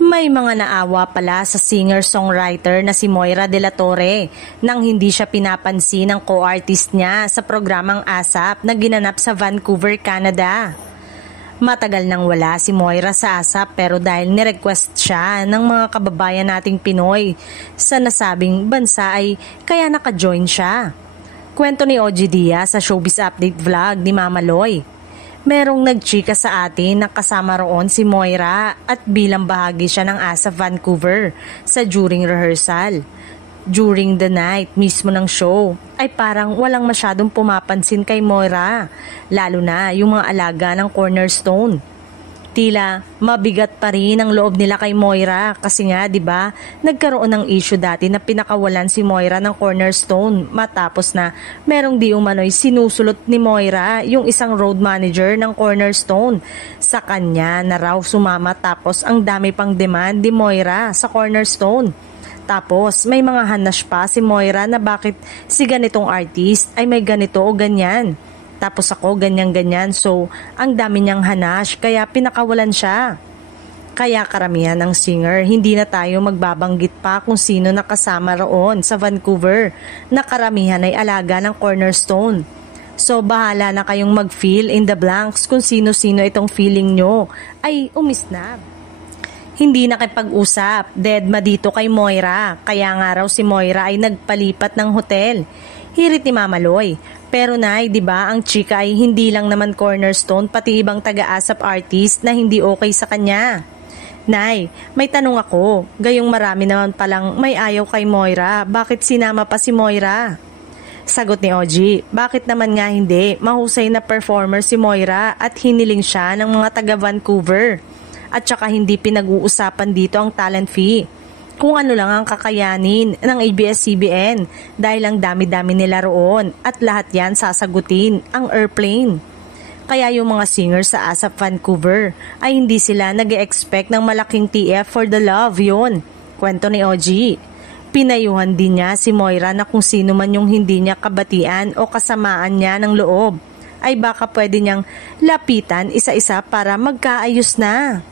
May mga naawa pala sa singer-songwriter na si Moira de la Torre nang hindi siya pinapansin ng co-artist niya sa programang ASAP na ginanap sa Vancouver, Canada. Matagal nang wala si Moira sa ASAP pero dahil nirequest siya ng mga kababayan nating Pinoy sa nasabing bansa ay kaya naka-join siya. Kwento ni OG Diaz sa Showbiz Update Vlog ni Mama Loy. Merong nagchika sa atin na kasama roon si Moira at bilang bahagi siya ng ASAP Vancouver sa during rehearsal. During the night mismo ng show ay parang walang masyadong pumapansin kay Moira, lalo na yung mga alaga ng Cornerstone. Tila mabigat pa rin ang loob nila kay Moira kasi nga 'di ba nagkaroon ng issue dati na pinakawalan si Moira ng Cornerstone matapos na merong di umano'y sinusulot ni Moira yung isang road manager ng Cornerstone sa kanya na raw sumama tapos ang dami pang demand ni Moira sa Cornerstone. Tapos may mga hanash pa si Moira na bakit si ganitong artist ay may ganito o ganyan. Tapos ako ganyan-ganyan, so ang dami niyang hanash kaya pinakawalan siya. Kaya karamihan ng singer, hindi na tayo magbabanggit pa kung sino nakasama roon sa Vancouver na karamihan ay alaga ng Cornerstone. So bahala na kayong mag-fill in the blanks kung sino-sino itong feeling nyo ay umisnab. Hindi nakipag-usap, deadma dito kay Moira, kaya nga raw si Moira ay nagpalipat ng hotel. Hirit ni Mama Loy. Pero nay, 'di ba, ang chika ay hindi lang naman Cornerstone pati ibang taga-ASAP artist na hindi okay sa kanya. Nay, may tanong ako. Gayong marami naman palang may ayaw kay Moira. Bakit sinama pa si Moira? Sagot ni OG, bakit naman nga hindi? Mahusay na performer si Moira at hiniling siya ng mga taga Vancouver. At saka hindi pinag-uusapan dito ang talent fee. Kung ano lang ang kakayanin ng ABS-CBN dahil ang dami-dami nila roon at lahat yan sasagutin ang airplane. Kaya yung mga singers sa ASAP Vancouver ay hindi sila nag-e-expect ng malaking TF for the love yun. Kwento ni OG. Pinayuhan din niya si Moira na kung sino man yung hindi niya kabatian o kasamaan niya ng loob ay baka pwede niyang lapitan isa-isa para magkaayos na.